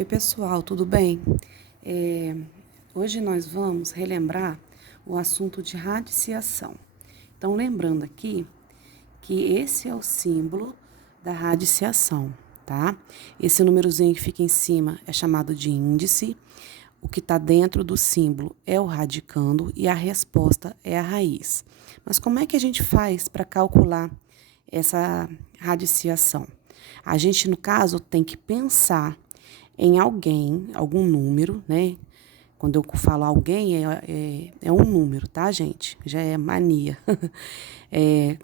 Oi, pessoal, tudo bem? Hoje nós vamos relembrar o assunto de radiciação. Então, lembrando aqui que esse é o símbolo da radiciação, tá? Esse númerozinho que fica em cima é chamado de índice. O que está dentro do símbolo é o radicando e a resposta é a raiz. Mas como é que a gente faz para calcular essa radiciação? A gente, no caso, tem que pensar em alguém, algum número, né? Quando eu falo alguém, é um número, tá, gente? Já é mania.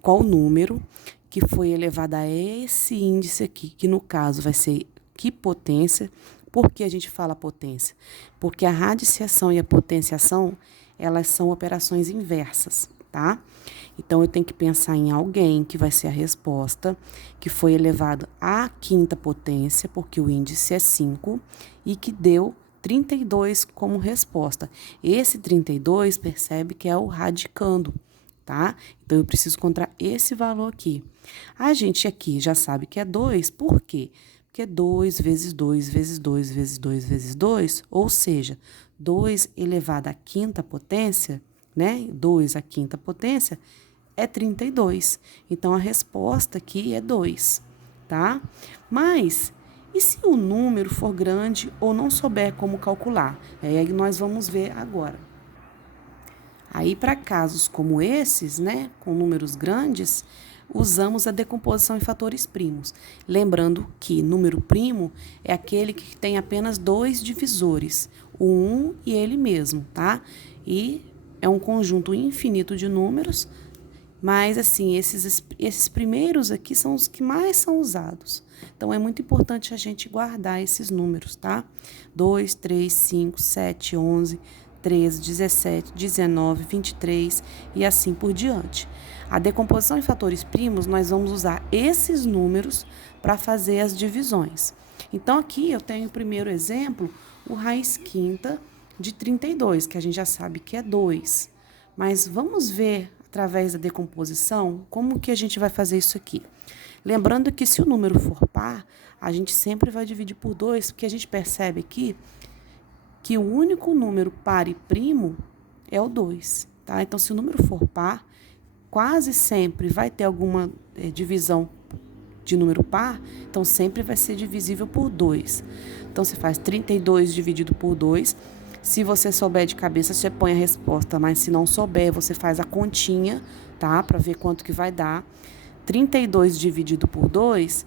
Qual número que foi elevado a esse índice aqui, que no caso vai ser que potência. Por que a gente fala potência? Porque a radiciação e a potenciação, elas são operações inversas, tá? Então, eu tenho que pensar em alguém que vai ser a resposta, que foi elevado à quinta potência, porque o índice é 5, e que deu 32 como resposta. Esse 32, percebe que é o radicando, tá? Então, eu preciso encontrar esse valor aqui. A gente aqui já sabe que é 2, por quê? Porque é 2 vezes 2 vezes 2 vezes 2 vezes 2, ou seja, 2 elevado à quinta potência, né? 2 à quinta potência é 32. Então, a resposta aqui é 2, tá? Mas, e se o número for grande ou não souber como calcular? É aí que nós vamos ver agora. Aí, para casos como esses, né, com números grandes, usamos a decomposição em fatores primos. Lembrando que número primo é aquele que tem apenas dois divisores, o 1 e ele mesmo, tá? E é um conjunto infinito de números, mas, assim, esses primeiros aqui são os que mais são usados. Então, é muito importante a gente guardar esses números, tá? 2, 3, 5, 7, 11, 13, 17, 19, 23 e assim por diante. A decomposição em fatores primos, nós vamos usar esses números para fazer as divisões. Então, aqui eu tenho o primeiro exemplo, o raiz quinta de 32, que a gente já sabe que é 2. Mas vamos ver, através da decomposição, como que a gente vai fazer isso aqui. Lembrando que se o número for par, a gente sempre vai dividir por 2, porque a gente percebe aqui que o único número par e primo é o 2, tá? Então, se o número for par, quase sempre vai ter alguma divisão de número par, então sempre vai ser divisível por 2. Então, você faz 32 dividido por 2. Se você souber de cabeça, você põe a resposta, mas se não souber, você faz a continha, tá? Para ver quanto que vai dar. 32 dividido por 2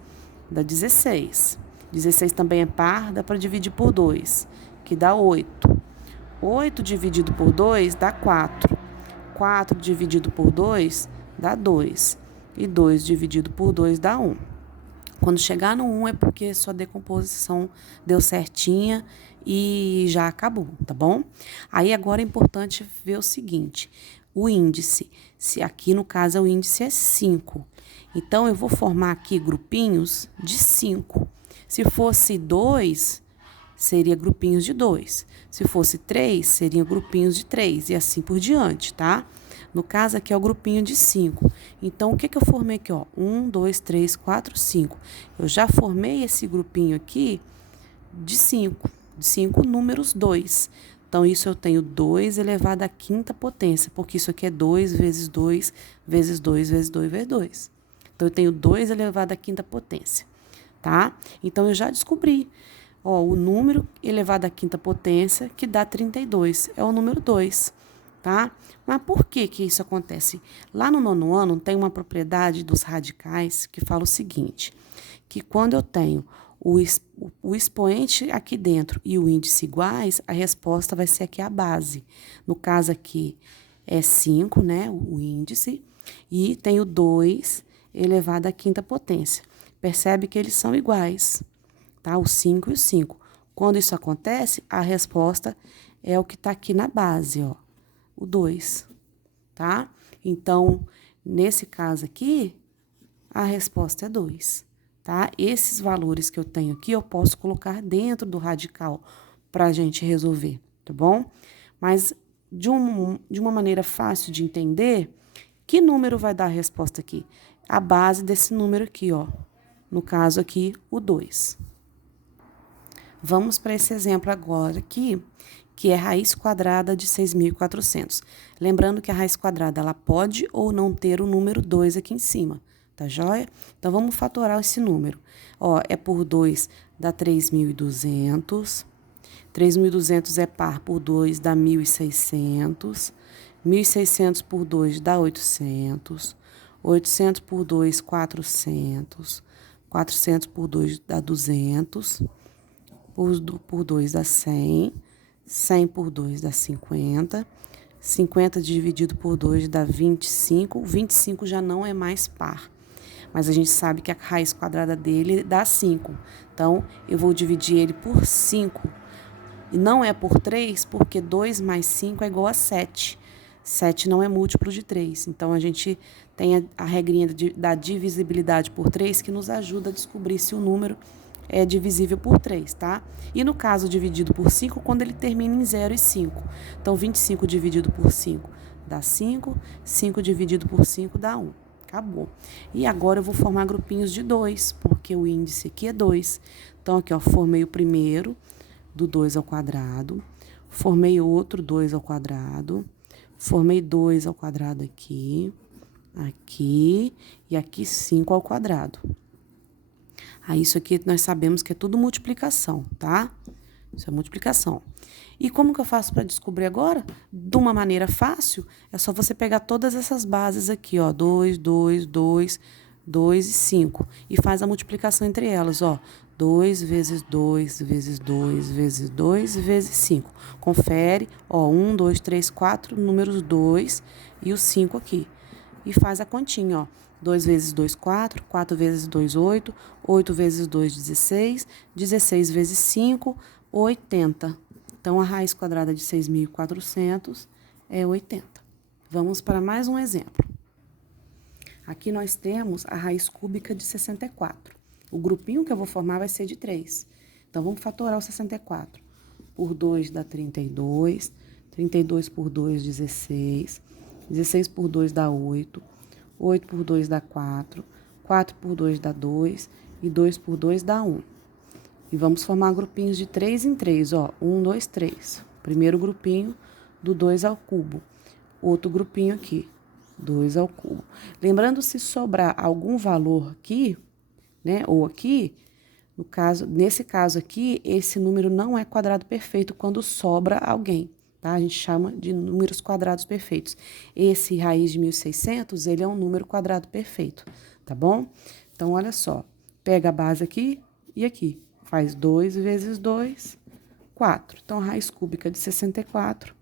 dá 16. 16 também é par, dá para dividir por 2, que dá 8. 8 dividido por 2 dá 4. 4 dividido por 2 dá 2. E 2 dividido por 2 dá 1. Quando chegar no 1 é porque sua decomposição deu certinha e já acabou, tá bom? Aí agora é importante ver o seguinte, o índice, se aqui no caso o índice é 5, então eu vou formar aqui grupinhos de 5. Se fosse 2, seria grupinhos de 2. Se fosse 3, seriam grupinhos de 3 e assim por diante, tá? No caso aqui é o grupinho de 5. Então, o que eu formei aqui, ó? 1, 2, 3, 4, 5. Eu já formei esse grupinho aqui de 5. De 5 números 2. Então, isso eu tenho 2 elevado à quinta potência, porque isso aqui é 2 vezes 2 vezes 2 vezes 2 vezes 2. Então, eu tenho 2 elevado à quinta potência, tá? Então, eu já descobri. Ó, o número elevado à quinta potência, que dá 32, é o número 2, tá? Mas por que que isso acontece? Lá no nono ano, tem uma propriedade dos radicais que fala o seguinte, que quando eu tenho o expoente aqui dentro e o índice iguais, a resposta vai ser aqui a base. No caso aqui é 5, né, o índice, e tem o 2 elevado à quinta potência. Percebe que eles são iguais, tá? O 5 e o 5. Quando isso acontece, a resposta é o que está aqui na base, ó, o 2, tá? Então, nesse caso aqui, a resposta é 2, tá? Esses valores que eu tenho aqui, eu posso colocar dentro do radical para a gente resolver, tá bom? Mas, de uma maneira fácil de entender, que número vai dar a resposta aqui? A base desse número aqui, ó. No caso aqui, o 2. Vamos para esse exemplo agora aqui, que é raiz quadrada de 6.400. Lembrando que a raiz quadrada, ela pode ou não ter o número 2 aqui em cima, tá joia? Então, vamos fatorar esse número. Ó, é por 2 dá 3.200. 3.200 é par por 2 dá 1.600. 1.600 por 2 dá 800. 800 por 2, 400. 400 por 2 dá 200. Por 2 dá 100. 100 por 2 dá 50. 50 dividido por 2 dá 25. 25 já não é mais par. Mas a gente sabe que a raiz quadrada dele dá 5. Então, eu vou dividir ele por 5. E não é por 3, porque 2 mais 5 é igual a 7. 7 não é múltiplo de 3. Então, a gente tem a regrinha da divisibilidade por 3 que nos ajuda a descobrir se o número é divisível por 3, tá? E no caso dividido por 5, quando ele termina em 0 e 5. Então, 25 dividido por 5 dá 5. 5 dividido por 5 dá 1. Acabou. E agora eu vou formar grupinhos de 2, porque o índice aqui é 2. Então, aqui, ó, formei o primeiro do 2 ao quadrado, formei outro 2 ao quadrado, formei 2 ao quadrado aqui, aqui e aqui 5 ao quadrado. Aí, isso aqui nós sabemos que é tudo multiplicação, tá? Isso é multiplicação. E como que eu faço para descobrir agora? De uma maneira fácil, é só você pegar todas essas bases aqui, ó, 2, 2, 2, 2 e 5. E faz a multiplicação entre elas, ó. 2 vezes 2, vezes 2, vezes 2, vezes 5. Confere, ó, 1, 2, 3, 4, números 2 e o 5 aqui. E faz a continha, ó. 2 vezes 2, 4, 4 vezes 2, 8, 8 vezes 2, 16, 16 vezes 5, 80. Então, a raiz quadrada de 6.400 é 80. Vamos para mais um exemplo. Aqui nós temos a raiz cúbica de 64. O grupinho que eu vou formar vai ser de 3. Então, vamos fatorar o 64. Por 2 dá 32. 32 por 2, 16. 16 por 2 dá 8. 8 por 2 dá 4. 4 por 2 dá 2. E 2 por 2 dá 1. E vamos formar grupinhos de 3 em 3, ó. 1, 2, 3. Primeiro grupinho do 2 ao cubo. Outro grupinho aqui, 2 ao cubo. Lembrando, se sobrar algum valor aqui, né, ou aqui, no caso, nesse caso aqui, esse número não é quadrado perfeito quando sobra alguém, tá? A gente chama de números quadrados perfeitos. Esse raiz de 1.600, ele é um número quadrado perfeito, tá bom? Então, olha só, pega a base aqui e aqui. Faz 2 vezes 2, 4. Então, a raiz cúbica de 64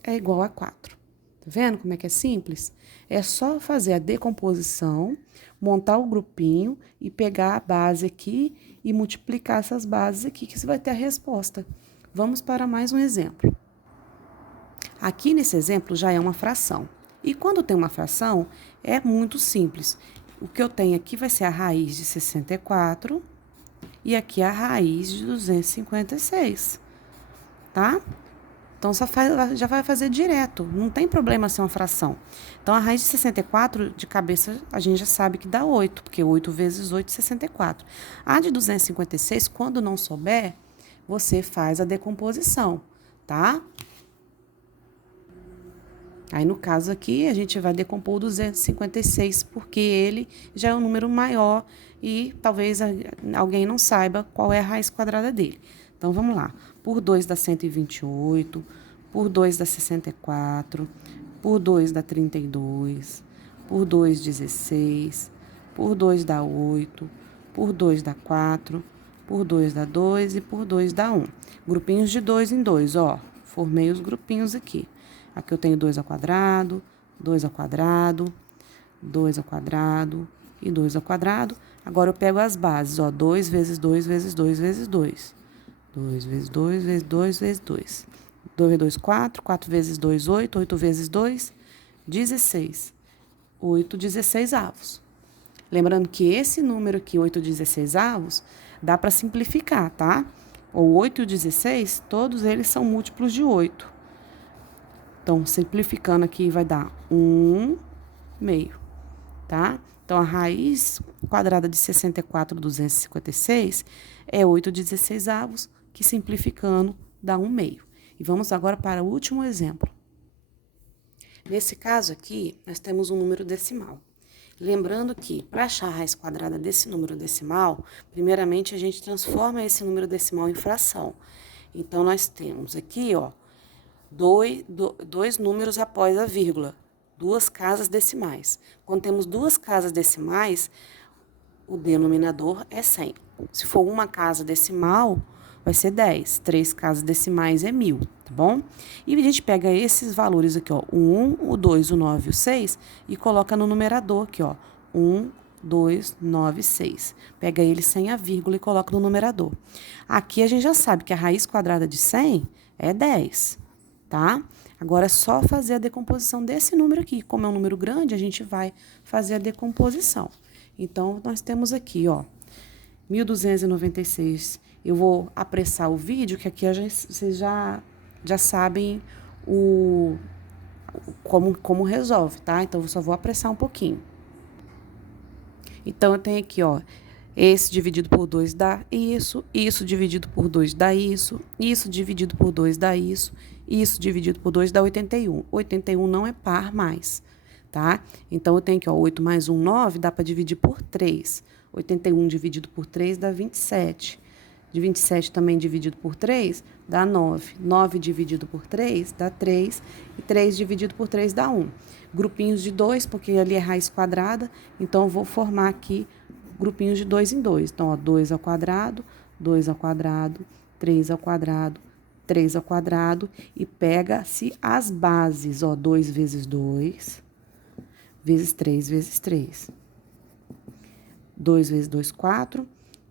é igual a 4. Tá vendo como é que é simples? É só fazer a decomposição, montar o grupinho e pegar a base aqui e multiplicar essas bases aqui, que você vai ter a resposta. Vamos para mais um exemplo. Aqui nesse exemplo já é uma fração. E quando tem uma fração, é muito simples. O que eu tenho aqui vai ser a raiz de 64 e aqui a raiz de 256, tá? Então, já vai fazer direto, não tem problema ser uma fração. Então, a raiz de 64, de cabeça, a gente já sabe que dá 8, porque 8 vezes 8 é 64. A de 256, quando não souber, você faz a decomposição, tá? Aí, no caso aqui, a gente vai decompor o 256, porque ele já é um número maior e talvez alguém não saiba qual é a raiz quadrada dele. Então, vamos lá. Por 2 dá 128, por 2 dá 64, por 2 dá 32, por 2, 16, por 2 dá 8, por 2 dá 4, por 2 dá 2 e por 2 dá 1. Grupinhos de 2 em 2, ó. Formei os grupinhos aqui. Aqui eu tenho 2 ao quadrado, 2 ao quadrado, 2 ao quadrado e 2 ao quadrado. Agora, eu pego as bases, ó. 2 vezes 2 vezes 2 vezes 2. 2 vezes 2 vezes 2 vezes 2. 2 vezes 2, 4. 4 vezes 2, 8. 8 vezes 2, 16. 8 16avos. Lembrando que esse número aqui, 8 16avos, dá para simplificar, tá? O 8 e o 16, todos eles são múltiplos de 8. Então, simplificando aqui, vai dar 1 meio, tá? Então, a raiz quadrada de 64, 256 é 8 16avos que simplificando dá 1/2. E vamos agora para o último exemplo. Nesse caso aqui, nós temos um número decimal. Lembrando que, para achar a raiz quadrada desse número decimal, primeiramente a gente transforma esse número decimal em fração. Então, nós temos aqui, ó, dois números após a vírgula, 2 casas decimais. Quando temos 2 casas decimais, o denominador é 100. Se for uma casa decimal, vai ser 10. 3 casas decimais é 1000, tá bom? E a gente pega esses valores aqui, ó, o 1, o 2, o 9 e o 6, e coloca no numerador aqui, ó, 1, 2, 9, 6. Pega ele sem a vírgula e coloca no numerador. Aqui a gente já sabe que a raiz quadrada de 100 é 10, tá? Agora é só fazer a decomposição desse número aqui. Como é um número grande, a gente vai fazer a decomposição. Então, nós temos aqui, ó, 1.296. Eu vou apressar o vídeo, que aqui vocês já sabem como resolve, tá? Então, eu só vou apressar um pouquinho. Então, eu tenho aqui, ó, esse dividido por 2 dá isso, isso dividido por 2 dá isso dividido por 2 dá isso dividido por 2 dá 81. 81 não é par mais, tá? Então, eu tenho aqui, ó, 8 mais 1, 9, dá para dividir por 3. 81 dividido por 3 dá 27. De 27 também dividido por 3 dá 9. 9 dividido por 3 dá 3. E 3 dividido por 3 dá 1. Grupinhos de 2, porque ali é raiz quadrada, então eu vou formar aqui grupinhos de 2 em 2. Então, ó, 2 ao quadrado, 2 ao quadrado, 3 ao quadrado, 3 ao quadrado. E pega-se as bases, ó, 2 vezes 2, vezes 3 vezes 3. 2 vezes 2, 4.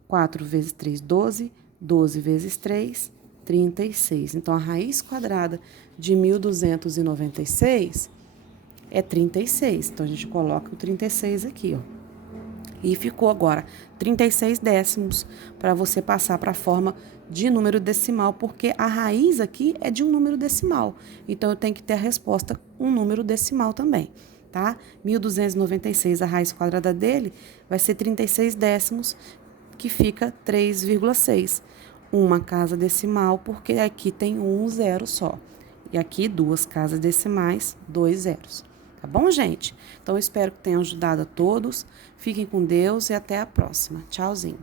4 vezes 3, 12. 12 vezes 3, 36. Então, a raiz quadrada de 1.296 é 36. Então, a gente coloca o 36 aqui, ó. E ficou agora 36 décimos para você passar para a forma de número decimal, porque a raiz aqui é de um número decimal. Então, eu tenho que ter a resposta um número decimal também, tá? 1.296, a raiz quadrada dele vai ser 36 décimos, que fica 3,6. Uma casa decimal, porque aqui tem um zero só. E aqui 2 casas decimais, 2 zeros. Tá bom, gente? Então, eu espero que tenham ajudado a todos. Fiquem com Deus e até a próxima. Tchauzinho.